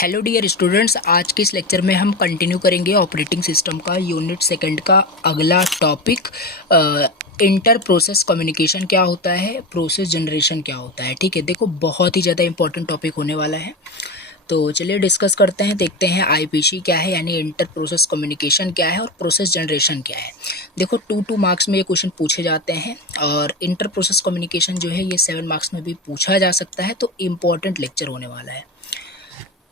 Hello dear students, आज के इस लेक्चर में हम कंटिन्यू करेंगे ऑपरेटिंग सिस्टम का यूनिट सेकंड का अगला टॉपिक। इंटर प्रोसेस कम्युनिकेशन क्या होता है, प्रोसेस जनरेशन क्या होता है। ठीक है, देखो बहुत ही ज़्यादा इंपॉर्टेंट टॉपिक होने वाला है। तो चलिए डिस्कस करते हैं, देखते हैं आईपीसी क्या है यानी इंटर प्रोसेस कम्युनिकेशन क्या है और प्रोसेस जनरेशन क्या है। देखो 2 मार्क्स में ये क्वेश्चन पूछे जाते हैं और इंटर प्रोसेस कम्युनिकेशन जो है ये 7 मार्क्स में भी पूछा जा सकता है, तो इम्पॉर्टेंट लेक्चर होने वाला है।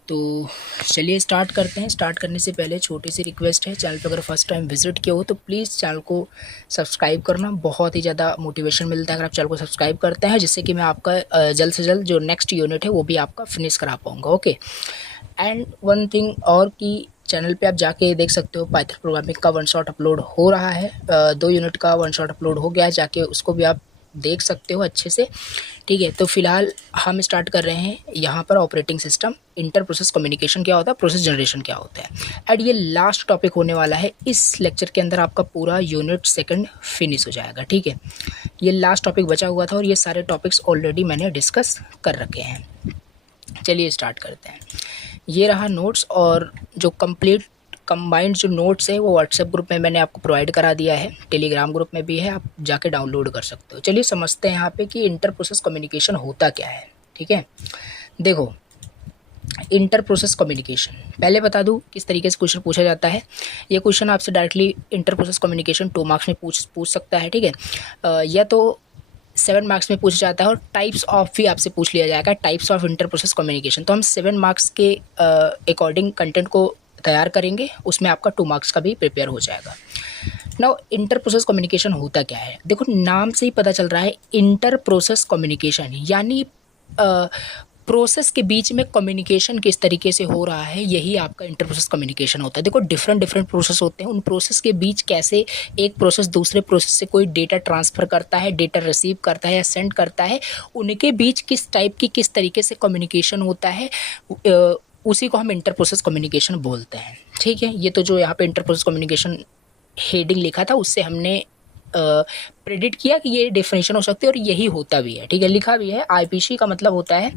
तो चलिए स्टार्ट करते हैं। स्टार्ट करने से पहले छोटी सी रिक्वेस्ट है, चैनल पर अगर फर्स्ट टाइम विजिट किया हो तो प्लीज़ चैनल को सब्सक्राइब करना, बहुत ही ज़्यादा मोटिवेशन मिलता है अगर आप चैनल को सब्सक्राइब करते हैं, जिससे कि मैं आपका जल्द से जल्द जो नेक्स्ट यूनिट है वो भी आपका फिनिश करा पाऊँगा। ओके, एंड वन थिंग और कि चैनल पे आप जाके देख सकते हो पाइथन प्रोग्रामिंग का 1 शॉट अपलोड हो रहा है, 2 यूनिट का 1 शॉट अपलोड हो गया है, जाके उसको भी आप देख सकते हो अच्छे से। ठीक है, तो फिलहाल हम स्टार्ट कर रहे हैं यहाँ पर operating system, inter process communication क्या होता है, प्रोसेस जनरेशन क्या होता है। एंड ये लास्ट टॉपिक होने वाला है, इस लेक्चर के अंदर आपका पूरा यूनिट सेकंड फिनिश हो जाएगा। ठीक है, ये लास्ट टॉपिक बचा हुआ था और ये सारे टॉपिक्स ऑलरेडी मैंने डिस्कस कर रखे हैं। चलिए स्टार्ट करते हैं। ये रहा नोट्स, और जो कंबाइंड जो नोट्स है वो व्हाट्सएप ग्रुप में मैंने आपको प्रोवाइड करा दिया है, टेलीग्राम ग्रुप में भी है, आप जाके डाउनलोड कर सकते हो। चलिए समझते हैं यहाँ पे कि इंटर प्रोसेस कम्युनिकेशन होता क्या है। ठीक है, देखो इंटर प्रोसेस कम्युनिकेशन पहले बता दूं किस तरीके से क्वेश्चन पूछा जाता है। ये क्वेश्चन आपसे directly inter process communication 2 marks में पूछ सकता है। ठीक है, या तो 7 मार्क्स में पूछा जाता है और टाइप्स ऑफ भी आपसे पूछ लिया जाएगा, types of inter process communication. तो हम 7 मार्क्स के अकॉर्डिंग कंटेंट को तैयार करेंगे, उसमें आपका 2 मार्क्स का भी प्रिपेयर हो जाएगा। नाउ इंटर प्रोसेस कम्युनिकेशन होता क्या है, देखो नाम से ही पता चल रहा है इंटर प्रोसेस कम्युनिकेशन, यानी प्रोसेस के बीच में कम्युनिकेशन किस तरीके से हो रहा है, यही आपका इंटर प्रोसेस कम्युनिकेशन होता है। देखो डिफरेंट प्रोसेस होते हैं, उन प्रोसेस के बीच कैसे एक प्रोसेस दूसरे प्रोसेस से कोई डेटा ट्रांसफ़र करता है, डेटा रिसीव करता है या सेंड करता है, उनके बीच किस टाइप की किस तरीके से कम्युनिकेशन होता है, उसी को हम इंटर प्रोसेस कम्युनिकेशन बोलते हैं। ठीक है, ये तो जो यहाँ पे इंटर प्रोसेस कम्युनिकेशन हेडिंग लिखा था उससे हमने प्रेडिक्ट किया कि ये डेफिनेशन हो सकती है और यही होता भी है। ठीक है, लिखा भी है, आईपीसी का मतलब होता है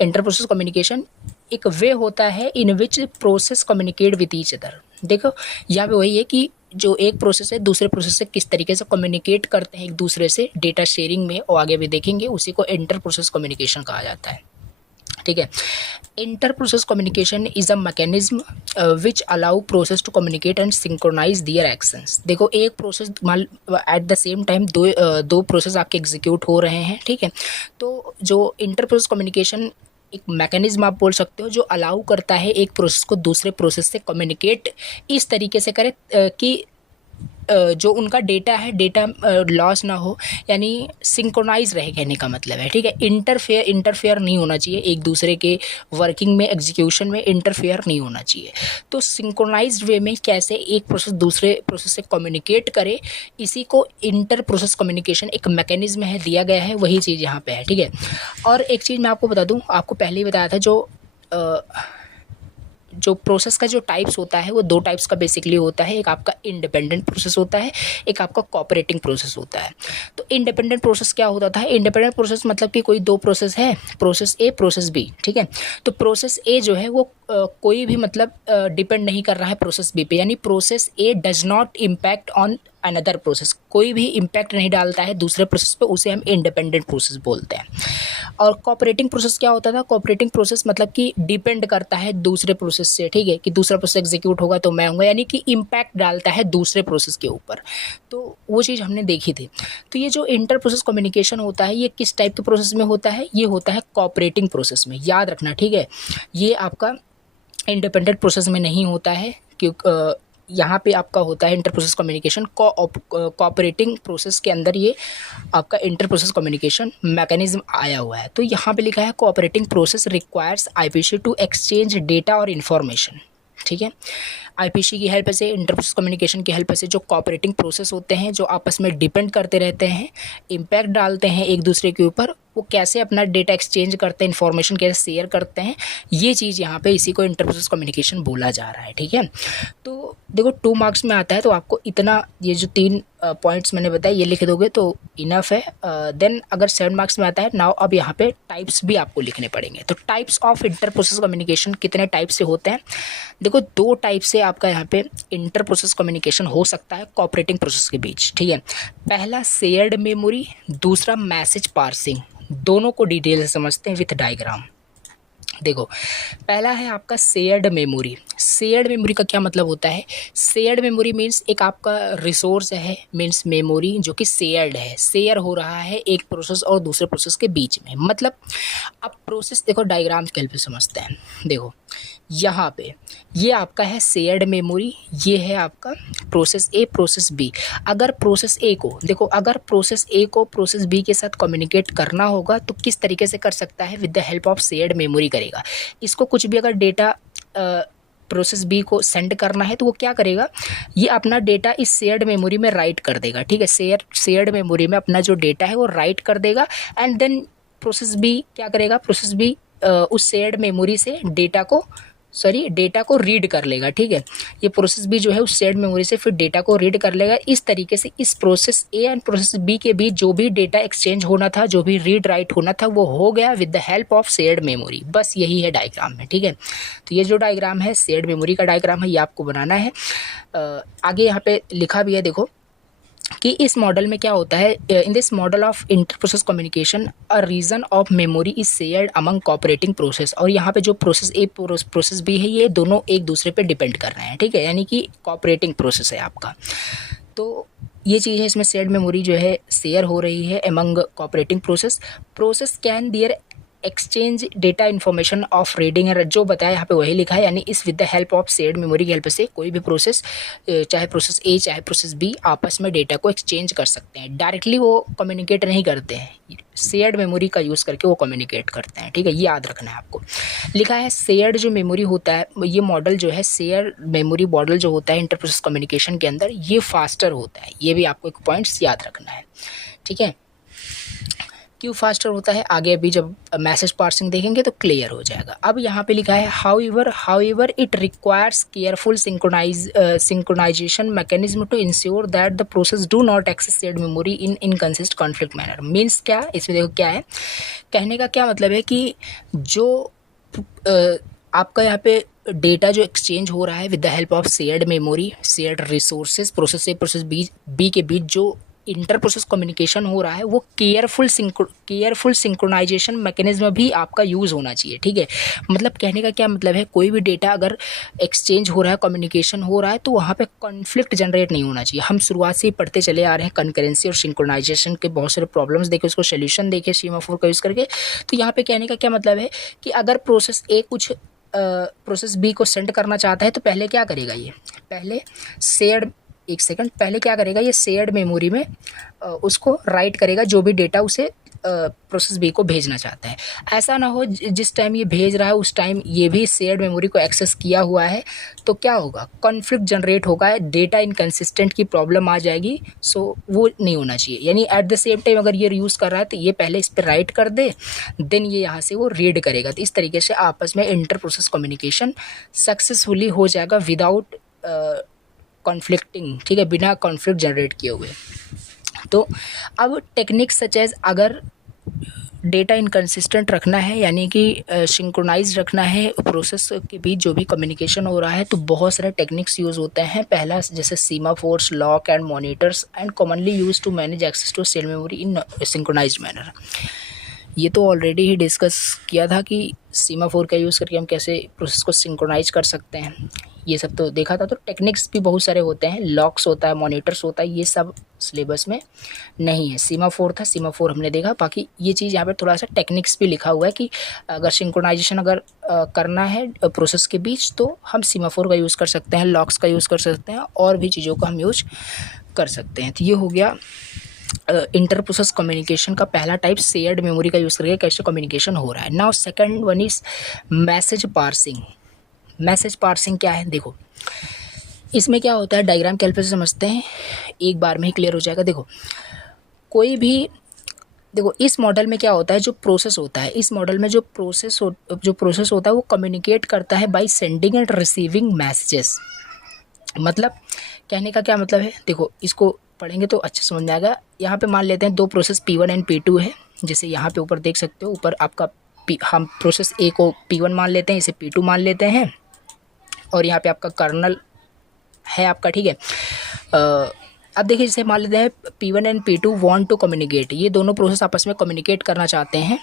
इंटर प्रोसेस कम्युनिकेशन एक वे होता है in which process communicate with each other. देखो यहाँ पे वही है कि जो एक प्रोसेस है दूसरे प्रोसेस से किस तरीके से कम्युनिकेट करते हैं एक दूसरे से डेटा शेयरिंग में, और आगे भी देखेंगे, उसी को इंटर प्रोसेस कम्युनिकेशन कहा जाता है। ठीक है, inter process communication is a mechanism which allow process to communicate and synchronise their actions. देखो एक process at the same time दो प्रोसेस आपके एग्जीक्यूट हो रहे हैं। ठीक है, तो जो इंटर प्रोसेस कम्युनिकेशन एक मैकेनिज्म आप बोल सकते हो जो अलाउ करता है एक प्रोसेस को दूसरे प्रोसेस से कम्युनिकेट इस तरीके से करे कि जो उनका डेटा है डेटा लॉस ना हो, यानी सिंक्रोनाइज रहे, कहने का मतलब है। ठीक है, इंटरफेयर नहीं होना चाहिए, एक दूसरे के वर्किंग में एग्जीक्यूशन में इंटरफेयर नहीं होना चाहिए। तो सिंक्रोनाइज्ड वे में कैसे एक प्रोसेस दूसरे प्रोसेस से कम्युनिकेट करे, इसी को इंटर प्रोसेस कम्युनिकेशन एक मैकेनिज्म है दिया गया है, वही चीज़ यहाँ पे है। ठीक है, और एक चीज़ मैं आपको बता दूँ, आपको पहले ही बताया था, जो प्रोसेस का जो टाइप्स होता है वो 2 टाइप्स का बेसिकली होता है, एक आपका इंडिपेंडेंट प्रोसेस होता है, एक आपका कोऑपरेटिंग प्रोसेस होता है। तो इंडिपेंडेंट प्रोसेस क्या होता था, इंडिपेंडेंट प्रोसेस मतलब कि कोई 2 प्रोसेस है, प्रोसेस ए प्रोसेस बी। ठीक है, तो प्रोसेस ए जो है वो कोई भी मतलब डिपेंड नहीं कर रहा है प्रोसेस बी पे, यानी process A does not impact on another process, कोई भी इम्पैक्ट नहीं डालता है दूसरे प्रोसेस पे, उसे हम इंडिपेंडेंट प्रोसेस बोलते हैं। और कोऑपरेटिंग प्रोसेस क्या होता था, कोऑपरेटिंग प्रोसेस मतलब कि डिपेंड करता है दूसरे प्रोसेस से। ठीक है, कि दूसरा प्रोसेस एग्जीक्यूट होगा तो मैं होऊंगा, यानी कि इम्पैक्ट डालता है दूसरे प्रोसेस के ऊपर। तो वो चीज़ हमने देखी थी। तो ये जो इंटर प्रोसेस कम्युनिकेशन होता है ये किस टाइप के प्रोसेस में होता है, ये होता है कोऑपरेटिंग प्रोसेस में, याद रखना। ठीक है, ये आपका इंडिपेंडेंट प्रोसेस में नहीं होता है, क्योंकि यहाँ पे आपका होता है inter process communication cooperating process के अंदर, ये आपका इंटर प्रोसेस कम्युनिकेशन मैकेनिज्म आया हुआ है। तो यहाँ पे लिखा है cooperating process requires IPC to exchange data और इन्फॉर्मेशन। ठीक है, आईपीसी की हेल्प से, इंटर प्रोसेस कम्युनिकेशन की हेल्प से जो कोऑपरेटिंग प्रोसेस होते हैं जो आपस में डिपेंड करते रहते हैं, इम्पैक्ट डालते हैं एक दूसरे के ऊपर, वो कैसे अपना डेटा एक्सचेंज करते हैं, इन्फॉर्मेशन कैसे शेयर करते हैं, ये चीज़ यहाँ पे इसी को इंटर प्रोसेस कम्युनिकेशन बोला जा रहा है। ठीक है, तो देखो 2 मार्क्स में आता है तो आपको इतना ये जो 3 पॉइंट्स मैंने बताया ये लिख दोगे तो इनफ है। देन अगर 7 मार्क्स में आता है, नाउ अब यहाँ पे टाइप्स भी आपको लिखने पड़ेंगे। तो types of inter process communication कितने टाइप से होते हैं? देखो 2 टाइप से आपका यहाँ पे इंटर प्रोसेस कम्युनिकेशन हो सकता है कोऑपरेटिंग प्रोसेस के बीच। ठीक है, पहला शेयर्ड मेमोरी, दूसरा मैसेज पार्सिंग। दोनों को डिटेल से समझते हैं विथ डायग्राम। देखो पहला है आपका शेयर्ड मेमोरी। शेयर्ड मेमोरी का क्या मतलब होता है? शेयर्ड मेमोरी मीन्स एक आपका रिसोर्स है, मीन्स मेमोरी जो कि शेयर्ड है, शेयर हो रहा है एक प्रोसेस और दूसरे प्रोसेस के बीच में। मतलब अब प्रोसेस देखो डायग्राम के हेल्प से समझते हैं। देखो यहाँ पे ये आपका है शेयर्ड मेमोरी, ये है आपका प्रोसेस ए प्रोसेस बी। अगर प्रोसेस ए को देखो, अगर प्रोसेस ए को प्रोसेस बी के साथ कम्युनिकेट करना होगा तो किस तरीके से कर सकता है? With the help of shared memory करेगा। इसको कुछ भी अगर डेटा प्रोसेस बी को सेंड करना है तो वो क्या करेगा? ये अपना डेटा इस शेयर्ड मेमोरी में राइट कर देगा। ठीक है, शेयर्ड मेमोरी में अपना जो डेटा है वो राइट कर देगा एंड देन प्रोसेस बी क्या करेगा? प्रोसेस बी उस शेयर्ड मेमोरी से डेटा को रीड कर लेगा। ठीक है, ये प्रोसेस बी जो है उस शेयर्ड मेमोरी से फिर डेटा को रीड कर लेगा। इस तरीके से इस process A and process B के बीच जो भी डेटा एक्सचेंज होना था, जो भी रीड राइट होना था, वो हो गया with the help of shared memory. बस यही है डायग्राम में। ठीक है, तो ये जो डायग्राम है शेयर्ड मेमोरी का डायग्राम है, ये आपको बनाना है। आगे यहाँ पे लिखा भी है देखो कि इस मॉडल में क्या होता है? In this model of inter process communication a region of memory is shared among cooperating process. और यहाँ पे जो प्रोसेस ए प्रोसेस बी है, ये दोनों एक दूसरे पे डिपेंड कर रहे हैं। ठीक है, यानी कि कोऑपरेटिंग प्रोसेस है आपका। तो ये चीज़ है, इसमें शेयर्ड मेमोरी जो है शेयर हो रही है among cooperating process can there exchange data information of reading है, जो बताया यहाँ पे वही लिखा है। यानी इस with the help of shared memory की हेल्प से कोई भी प्रोसेस, चाहे प्रोसेस ए चाहे प्रोसेस बी, आपस में डेटा को एक्सचेंज कर सकते हैं। डायरेक्टली वो कम्युनिकेट नहीं करते हैं, शेयर्ड मेमोरी का यूज़ करके वो कम्युनिकेट करते हैं। ठीक है, ये याद रखना है आपको। लिखा है शेयर्ड जो मेमोरी होता है, ये मॉडल जो है शेयर मेमोरी मॉडल जो होता है इंटर प्रोसेस कम्युनिकेशन के अंदर, ये फास्टर होता है। ये भी आपको एक पॉइंट्स याद रखना है। ठीक है, क्यों फास्टर होता है आगे अभी जब मैसेज पार्सिंग देखेंगे तो क्लियर हो जाएगा। अब यहाँ पे लिखा है however it requires careful synchronization mechanism to ensure that the process do not access shared memory in inconsistent conflict manner. Means क्या? इसमें देखो क्या है, कहने का क्या मतलब है कि जो आपका यहाँ पे डेटा जो एक्सचेंज हो रहा है with the help of shared memory, shared resources, process A process B के बीच जो इंटर प्रोसेस कम्युनिकेशन हो रहा है, वो केयरफुल सिंक्रोनाइजेशन मैकेनिज्म भी आपका यूज़ होना चाहिए। ठीक है, मतलब कहने का क्या मतलब है, कोई भी डेटा अगर एक्सचेंज हो रहा है, कम्युनिकेशन हो रहा है, तो वहाँ पे कॉन्फ्लिक्ट जनरेट नहीं होना चाहिए। हम शुरुआत से ही पढ़ते चले आ रहे हैं कंकरेंसी और सिंक्रोनाइजेशन के बहुत सारे प्रॉब्लम्स देखे, उसको सोल्यूशन देखे सीमाफोर का यूज़ करके। तो यहाँ पे कहने का क्या मतलब है कि अगर प्रोसेस ए कुछ प्रोसेस बी को सेंड करना चाहता है तो पहले क्या करेगा? ये पहले शेयर्ड, एक सेकंड, पहले क्या करेगा? ये शेयर्ड मेमोरी में उसको राइट करेगा जो भी डेटा उसे प्रोसेस बी को भेजना चाहता है। ऐसा ना हो जिस टाइम ये भेज रहा है उस टाइम ये भी शेयर्ड मेमोरी को एक्सेस किया हुआ है, तो क्या होगा? कॉन्फ्लिक्ट जनरेट होगा, डेटा इनकंसिस्टेंट की प्रॉब्लम आ जाएगी। सो वो नहीं होना चाहिए। यानी एट द सेम टाइम अगर ये यूज़ कर रहा है तो ये पहले इस पर राइट कर दे, देन ये यहाँ से वो रीड करेगा। तो इस तरीके से आपस में इंटर प्रोसेस कम्युनिकेशन सक्सेसफुली हो जाएगा विदाउट कॉन्फ्लिक्टिंग। ठीक है, बिना कॉन्फ्लिक्ट जनरेट किए हुए। तो अब टेक्निक सच एज, अगर डेटा इनकंसिस्टेंट रखना है यानी कि सिंक्रोनाइज रखना है प्रोसेस के बीच जो भी कम्युनिकेशन हो रहा है, तो बहुत सारे टेक्निक्स यूज़ होते हैं। पहला जैसे semaphores, lock and monitors and commonly use to manage access to shared memory in synchronized manner. ये तो ऑलरेडी ही डिस्कस किया था कि सीमाफोर का यूज़ करके हम कैसे प्रोसेस को सिंक्रोनाइज कर सकते हैं, ये सब तो देखा था। तो टेक्निक्स भी बहुत सारे होते हैं, लॉक्स होता है, मॉनिटर्स होता है, ये सब सिलेबस में नहीं है। सीमाफोर था, सीमाफोर हमने देखा। बाकी ये चीज़ यहाँ पर थोड़ा सा टेक्निक्स भी लिखा हुआ है कि अगर सिंक्रोनाइजेशन अगर करना है प्रोसेस के बीच तो हम सीमाफोर का यूज़ कर सकते हैं, लॉक्स का यूज़ कर सकते हैं, और भी चीज़ों का हम यूज कर सकते हैं। तो ये हो गया इंटर प्रोसेस कम्युनिकेशन का पहला टाइप, शेयर्ड मेमोरी का यूज़ करके कैसे कम्युनिकेशन हो रहा है। Now second one is message parsing. Message parsing क्या है? देखो इसमें क्या होता है, डायग्राम के हेल्प से समझते हैं, एक बार में ही क्लियर हो जाएगा। देखो कोई भी देखो इस मॉडल में क्या होता है, जो प्रोसेस होता है इस मॉडल में जो प्रोसेस होता है वो कम्युनिकेट करता है by sending end receiving messages. मतलब कहने का क्या मतलब है, देखो इसको पढ़ेंगे तो अच्छा समझ में आएगा। यहाँ पे मान लेते हैं दो प्रोसेस P1 एंड P2 है, जैसे यहाँ पे ऊपर देख सकते हो, ऊपर आपका हम प्रोसेस ए को P1 मान लेते हैं, इसे P2 मान लेते हैं, और यहाँ पे आपका कर्नल है आपका, ठीक है। अब देखिए जैसे मान लेते हैं P1 and P2 want to communicate, ये दोनों प्रोसेस आपस में कम्युनिकेट करना चाहते हैं,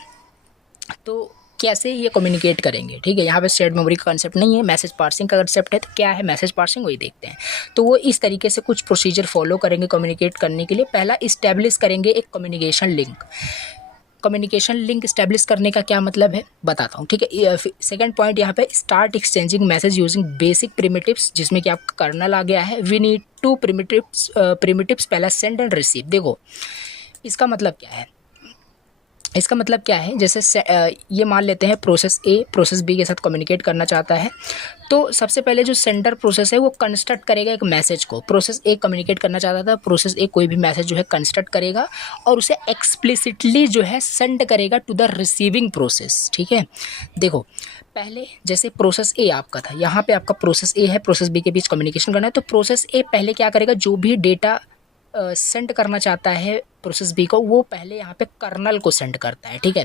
तो कैसे ये कम्युनिकेट करेंगे, ठीक है। यहाँ पे शेयर्ड मेमोरी का कंसेप्ट नहीं है, मैसेज पार्सिंग का कंसेप्ट है। तो क्या है मैसेज पार्सिंग, वही देखते हैं। तो वो इस तरीके से कुछ प्रोसीजर फॉलो करेंगे कम्युनिकेट करने के लिए। पहला इस्टेब्लिश करेंगे एक communication link. Communication link establish करने का क्या मतलब है बताता हूँ, ठीक है। सेकंड पॉइंट यहाँ पे start exchanging message using basic primitives, जिसमें कि आपका कर्नल आ गया है। वी नीड टू प्रिमिटिव्स पहला सेंड एंड रिसीव। देखो इसका मतलब क्या है, इसका मतलब क्या है, जैसे ये मान लेते हैं प्रोसेस ए प्रोसेस बी के साथ कम्युनिकेट करना चाहता है, तो सबसे पहले जो सेंडर प्रोसेस है वो कंस्ट्रक्ट करेगा एक मैसेज को। प्रोसेस ए कम्युनिकेट करना चाहता था, प्रोसेस ए कोई भी मैसेज जो है कंस्ट्रक्ट करेगा और उसे एक्सप्लिसिटली जो है सेंड करेगा टू द रिसीविंग प्रोसेस, ठीक है। देखो पहले जैसे प्रोसेस ए आपका था, यहाँ पे आपका प्रोसेस ए है, प्रोसेस बी के बीच कम्युनिकेशन करना है, तो प्रोसेस ए पहले क्या करेगा, जो भी डेटा सेंड करना चाहता है प्रोसेस बी को, वो पहले यहाँ पे कर्नल को सेंड करता है, ठीक है।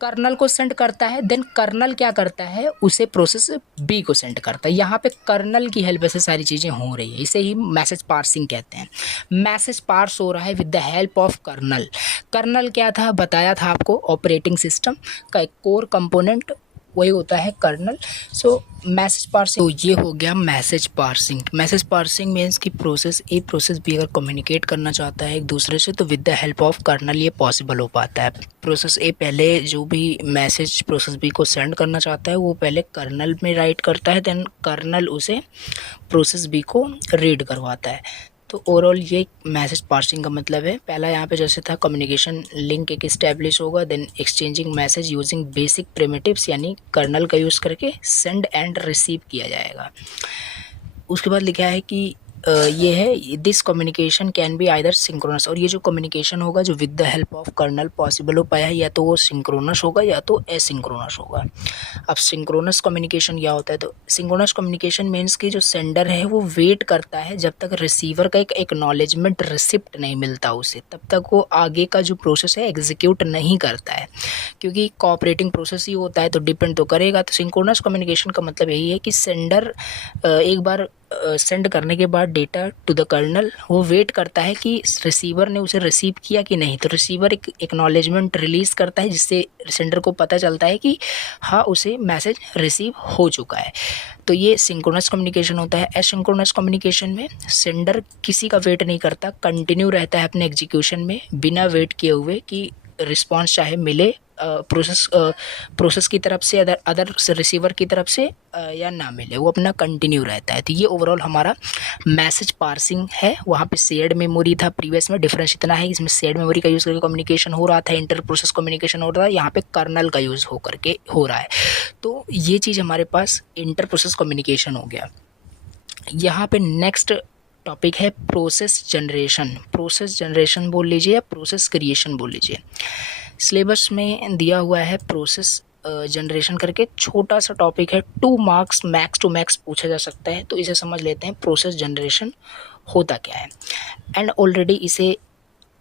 कर्नल को सेंड करता है, देन कर्नल क्या करता है, उसे प्रोसेस बी को सेंड करता है। यहाँ पे कर्नल की हेल्प से सारी चीज़ें हो रही है, इसे ही मैसेज पार्सिंग कहते हैं। मैसेज पार्स हो रहा है with the help of kernel. Kernel क्या था बताया था आपको, ऑपरेटिंग सिस्टम का एक कोर कंपोनेंट वही होता है कर्नल। सो मैसेज पार्सिंग, तो ये हो गया message parsing. Message parsing means कि प्रोसेस ए प्रोसेस बी अगर कम्युनिकेट करना चाहता है एक दूसरे से, तो with the help of kernel ये पॉसिबल हो पाता है। प्रोसेस ए पहले जो भी मैसेज प्रोसेस बी को सेंड करना चाहता है वो पहले कर्नल में राइट करता है, देन कर्नल उसे प्रोसेस बी को रीड करवाता है। तो ओवरऑल ये मैसेज पार्सिंग का मतलब है। पहला यहाँ पे जैसे था कम्युनिकेशन लिंक एक इस्टेब्लिश होगा, then exchanging message using basic primitives यानी कर्नल का यूज़ करके सेंड एंड रिसीव किया जाएगा। उसके बाद लिखा है कि ये है this communication can be either synchronous, और ये जो कम्युनिकेशन होगा जो with the help of kernel possible हो पाया है, या तो वो सिंक्रोनस होगा या तो एसिंक्रोनस होगा। अब सिंक्रोनस कम्युनिकेशन क्या होता है, तो सिंक्रोनस कम्युनिकेशन मीन्स कि जो सेंडर है वो वेट करता है जब तक रिसीवर का एक एक्नॉलेजमेंट रिसिप्ट नहीं मिलता उसे, तब तक वो आगे का जो प्रोसेस है एग्जीक्यूट नहीं करता है, क्योंकि कोऑपरेटिंग प्रोसेस ही होता है तो डिपेंड तो करेगा। तो सिंक्रोनस कम्युनिकेशन का मतलब यही है कि सेंडर एक बार सेंड करने के बाद डेटा टू द कर्नल, वो वेट करता है कि रिसीवर ने उसे रिसीव किया कि नहीं, तो रिसीवर एक एक्नॉलेजमेंट रिलीज़ करता है जिससे सेंडर को पता चलता है कि हाँ उसे मैसेज रिसीव हो चुका है। तो ये सिंक्रोनस कम्युनिकेशन होता है। एसिंक्रोनस कम्युनिकेशन में सेंडर किसी का वेट नहीं करता, कंटिन्यू रहता है अपने एग्जीक्यूशन में बिना वेट किए हुए कि रिस्पॉन्स चाहे मिले प्रोसेस की तरफ से अदर रिसीवर की तरफ से या ना मिले, वो अपना कंटिन्यू रहता है। तो ये ओवरऑल हमारा मैसेज पार्सिंग है। वहाँ पे शेयर्ड मेमोरी था प्रीवियस में, डिफरेंस इतना है इसमें शेयर्ड मेमोरी का यूज़ करके कम्युनिकेशन हो रहा था, इंटर प्रोसेस कम्युनिकेशन हो रहा था, यहाँ पे कर्नल का यूज़ हो करके हो रहा है। तो ये चीज़ हमारे पास इंटर प्रोसेस कम्युनिकेशन हो गया। यहाँ पे नेक्स्ट टॉपिक है प्रोसेस जनरेशन। प्रोसेस जनरेशन बोल लीजिए या प्रोसेस क्रिएशन बोल लीजिए। सिलेबस में दिया हुआ है प्रोसेस जनरेशन करके, छोटा सा टॉपिक है, 2 मार्क्स मैक्स टू मैक्स पूछा जा सकता है। तो इसे समझ लेते हैं प्रोसेस जनरेशन होता क्या है। एंड ऑलरेडी इसे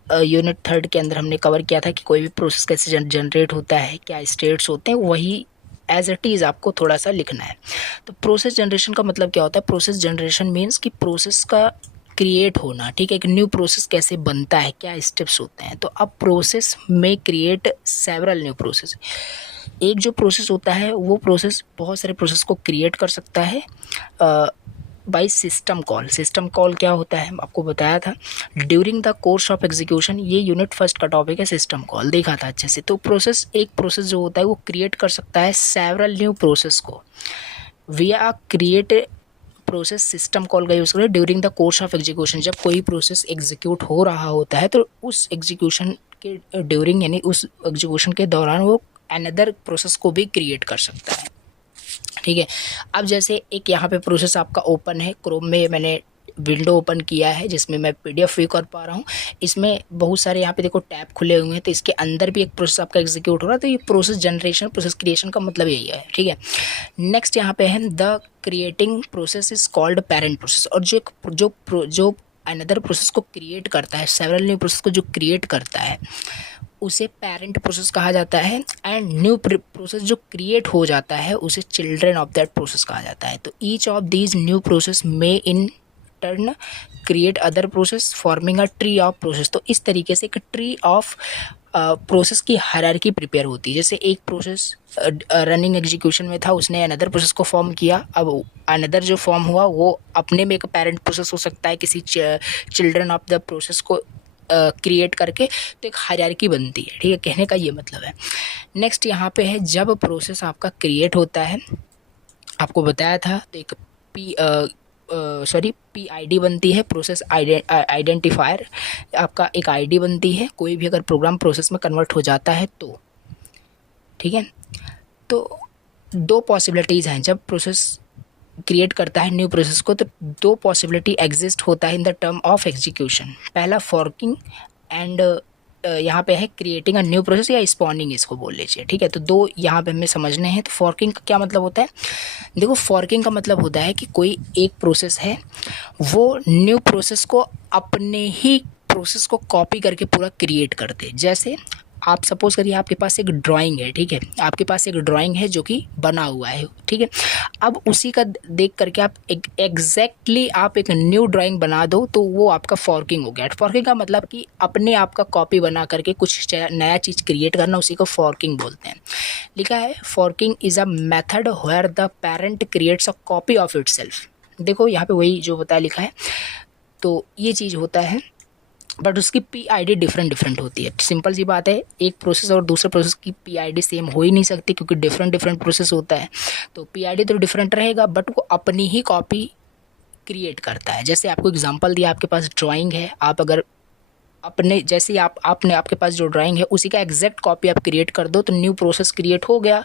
यूनिट 3 के अंदर हमने कवर किया था कि कोई भी प्रोसेस कैसे जनरेट होता है, क्या स्टेट्स होते हैं, वही एज इट इज़ आपको थोड़ा सा लिखना है। तो प्रोसेस जनरेशन का मतलब क्या होता है, प्रोसेस जनरेशन मीन्स कि प्रोसेस का क्रिएट होना, ठीक है। एक न्यू प्रोसेस कैसे बनता है, क्या स्टेप्स होते हैं। तो अब प्रोसेस में क्रिएट सेवरल न्यू प्रोसेस, एक जो प्रोसेस होता है वो प्रोसेस बहुत सारे प्रोसेस को क्रिएट कर सकता है by system call. System call क्या होता है आपको बताया था during the course of execution, ये यूनिट 1 का टॉपिक है, सिस्टम कॉल देखा था अच्छे से। तो प्रोसेस एक प्रोसेस जो होता है वो क्रिएट कर सकता है सेवरल न्यू प्रोसेस को विया क्रिएट प्रोसेस सिस्टम कॉल का यूज़ करें during the course of execution. जब कोई प्रोसेस एग्जीक्यूट हो रहा होता है तो उस एग्जीक्यूशन के ड्यूरिंग यानी उस एग्जीक्यूशन के दौरान वो अनदर प्रोसेस को भी क्रिएट कर सकता है, ठीक है। अब जैसे एक यहाँ पे प्रोसेस आपका ओपन है, क्रोम में मैंने विंडो ओपन किया है जिसमें मैं PDF व्यू कर पा रहा हूँ। इसमें बहुत सारे यहाँ पे देखो टैब खुले हुए हैं, तो इसके अंदर भी एक प्रोसेस आपका एग्जीक्यूट हो रहा है। तो ये प्रोसेस जनरेशन, प्रोसेस क्रिएशन का मतलब यही है, ठीक है। नेक्स्ट यहाँ पे है the creating process is called parent process. और जो अनदर प्रोसेस को क्रिएट करता है, सेवरल न्यू प्रोसेस को जो क्रिएट करता है, उसे पेरेंट प्रोसेस कहा जाता है। एंड न्यू प्रोसेस जो क्रिएट हो जाता है उसे चिल्ड्रन ऑफ दैट प्रोसेस कहा जाता है। तो each of these new process में in turn create other process forming a tree of process. तो इस तरीके से एक ट्री ऑफ प्रोसेस की हायरार्की प्रिपेयर होती है। जैसे एक प्रोसेस रनिंग एग्जीक्यूशन में था, उसने अनदर प्रोसेस को फॉर्म किया, अब अनदर जो फॉर्म हुआ वो अपने में एक पेरेंट प्रोसेस हो सकता है किसी चिल्ड्रन ऑफ द प्रोसेस को क्रिएट करके, तो एक हायरार्की बनती है, ठीक है। कहने का ये मतलब है। नेक्स्ट यहाँ पे है जब प्रोसेस आपका क्रिएट होता है, आपको बताया था, तो एक PID बनती है, प्रोसेस आइडेंटिफायर, आपका एक ID बनती है कोई भी अगर प्रोग्राम प्रोसेस में कन्वर्ट हो जाता है तो, ठीक है। तो दो पॉसिबिलिटीज़ हैं जब प्रोसेस क्रिएट करता है न्यू प्रोसेस को, तो दो पॉसिबिलिटी एग्जिस्ट होता है in the term of execution. पहला फॉर्किंग एंड यहाँ पे है क्रिएटिंग अ न्यू प्रोसेस या स्पॉनिंग इसको बोल लीजिए, ठीक है। तो दो यहाँ पे हमें समझने हैं। तो फॉर्किंग का क्या मतलब होता है? देखो, फॉर्किंग का मतलब होता है कि कोई एक प्रोसेस है, वो न्यू प्रोसेस को अपने ही प्रोसेस को कॉपी करके पूरा क्रिएट कर दे। जैसे आप सपोज करिए आपके पास एक ड्राइंग है, ठीक है, आपके पास एक ड्राइंग है जो कि बना हुआ है, ठीक है। अब उसी का देख करके आप एग्जैक्टली आप एक न्यू ड्राइंग बना दो, तो वो आपका फॉर्किंग हो गया। फॉर्किंग का मतलब कि अपने आप का कॉपी बना करके कुछ नया चीज़ क्रिएट करना, उसी को फॉर्किंग बोलते हैं। लिखा है forking is a method where the parent creates a copy of itself. देखो यहाँ पे वही जो बताया लिखा है, तो ये चीज़ होता है, बट उसकी PID डिफरेंट होती है। सिंपल सी बात है, एक प्रोसेस और दूसरे प्रोसेस की PID सेम हो ही नहीं सकती, क्योंकि डिफरेंट प्रोसेस होता है, तो PID तो डिफरेंट रहेगा, बट वो अपनी ही कॉपी क्रिएट करता है। जैसे आपको एग्जांपल दिया, आपके पास ड्राइंग है, आप अगर अपने जैसे आपने आपके पास जो ड्राइंग है उसी का एग्जैक्ट कॉपी आप क्रिएट कर दो, तो न्यू प्रोसेस क्रिएट हो गया,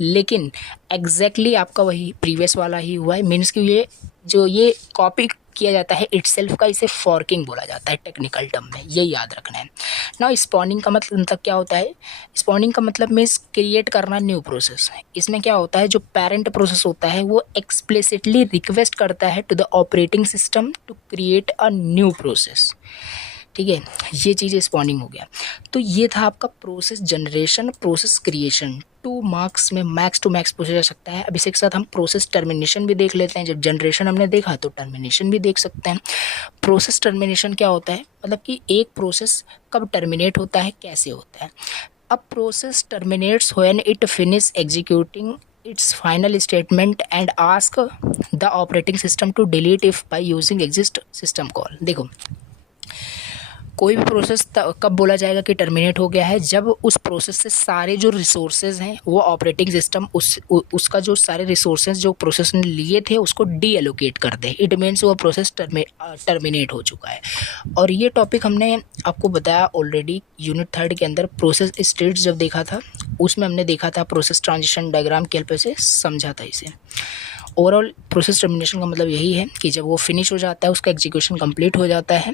लेकिन एग्जैक्टली आपका वही प्रीवियस वाला ही हुआ है। मीन्स कि ये कॉपी किया जाता है इटसेल्फ का, इसे फॉर्किंग बोला जाता है टेक्निकल टर्म में, ये याद रखना है ना। स्पॉनिंग का मतलब क्या होता है? स्पॉनिंग का मतलब मीन्स क्रिएट करना न्यू प्रोसेस। इसमें क्या होता है, जो पेरेंट प्रोसेस होता है वो एक्सप्लिसिटली रिक्वेस्ट करता है to the operating system to create a new process, ठीक है। ये चीज़ स्पॉनिंग हो गया। तो ये था आपका process generation, process creation. 2 marks में मैक्स टू मैक्स पूछा जा सकता है। अब इसी के साथ हम प्रोसेस टर्मिनेशन भी देख लेते हैं। जब जनरेशन हमने देखा तो टर्मिनेशन भी देख सकते हैं। प्रोसेस टर्मिनेशन क्या होता है? मतलब कि एक प्रोसेस कब टर्मिनेट होता है, कैसे होता है। अब process terminates when it finish executing its final statement and ask the operating system to delete if by using exist system call। देखो, कोई भी प्रोसेस कब बोला जाएगा कि टर्मिनेट हो गया है? जब उस प्रोसेस से सारे जो रिसोर्सेज हैं वो ऑपरेटिंग सिस्टम उसका जो सारे रिसोर्सेज जो प्रोसेस ने लिए थे उसको डी एलोकेट कर दे। इट मीन्स वो प्रोसेस टर्मिनेट हो चुका है। और ये टॉपिक हमने आपको बताया ऑलरेडी यूनिट 3 के अंदर, प्रोसेस स्टेट्स जब देखा था उसमें हमने देखा था, प्रोसेस ट्रांजिशन डायग्राम के हेल्प से समझा था इसे। ओवरऑल प्रोसेस टर्मिनेशन का मतलब यही है कि जब वो फिनिश हो जाता है, उसका एग्जीक्यूशन कंप्लीट हो जाता है,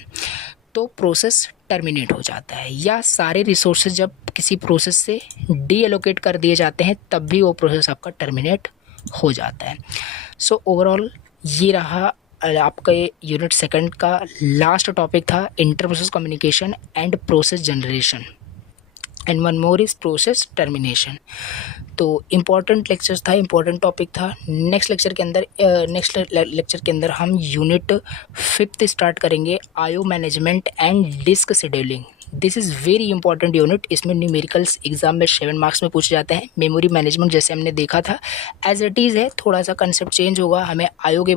तो प्रोसेस टर्मिनेट हो जाता है। या सारे रिसोर्सेज जब किसी प्रोसेस से डी एलोकेट कर दिए जाते हैं तब भी वो प्रोसेस आपका टर्मिनेट हो जाता है। सो ओवरऑल ये रहा आपका यूनिट 2 का लास्ट टॉपिक था, inter process communication and process generation, and one more is process termination. तो इम्पॉर्टेंट लेक्चर्स था, इम्पॉर्टेंट टॉपिक था। नेक्स्ट लेक्चर के अंदर हम यूनिट 5 स्टार्ट करेंगे, IO management and disk scheduling. This is very important unit. इसमें numericals exam में 7 marks में पूछे जाते हैं। मेमोरी मैनेजमेंट जैसे हमने देखा था एज इट इज़ है, थोड़ा सा कंसेप्ट चेंज होगा। हमें IO के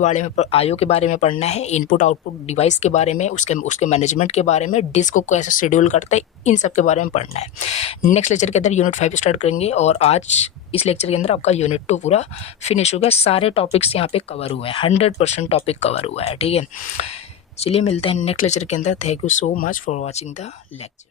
बारे में पढ़ना है, इनपुट आउटपुट डिवाइस के बारे में, उसके मैनेजमेंट के बारे में, डिस्क को कैसे शेड्यूल करता है, इन सब के बारे में पढ़ना है। नेक्स्ट लेक्चर के अंदर यूनिट 5 स्टार्ट करेंगे, और आज इस लेक्चर के अंदर आपका यूनिट 2 पूरा फिनिश हो गया। सारे टॉपिक्स यहाँ पे कवर हुए हैं, 100% टॉपिक कवर हुआ है, ठीक है। चलिए मिलते हैं नेक्स्ट लेक्चर के अंदर। Thank you so much for watching the lecture.